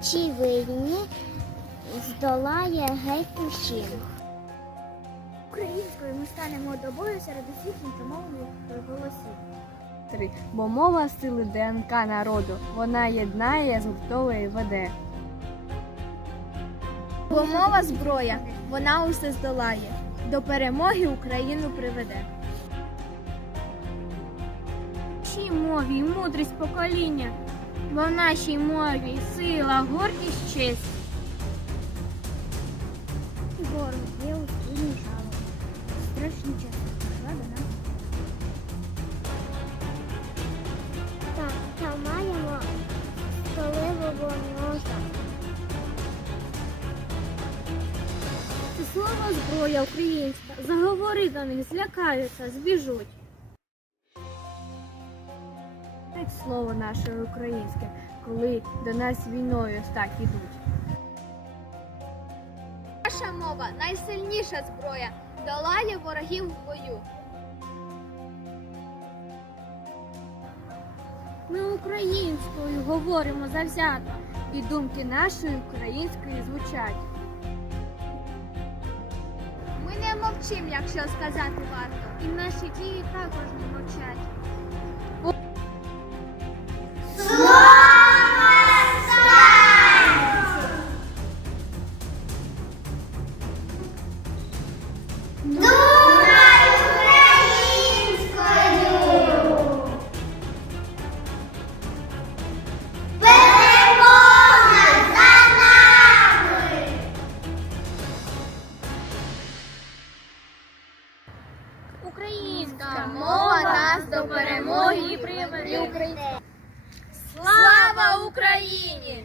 цій війні здолає геть усім. Українською ми станемо добою серед усіх іншомовних голосів. Три. Бо мова сили ДНК народу. Вона єднає, згуртовує і веде. Бо мова зброя, вона усе здолає. До перемоги Україну приведе. Нашій мові мудрість покоління, бо в нашій мові сила, гордість, честь. Ворог є у спільні жало. Страшні часи прийшла до нас. Так, та маємо столивого носа. Це слово зброя українська. Заговори до них, злякаються, збіжуть. Геть слово наше українське, коли до нас війною так ідуть. Наша мова найсильніша зброя, долає ворогів в бою. Ми українською говоримо завзято, і думки нашої української звучать. Ми не мовчим, якщо сказати варто. І наші дії також не мовчать. Українська мова нас до перемоги і приведе. Слава Україні!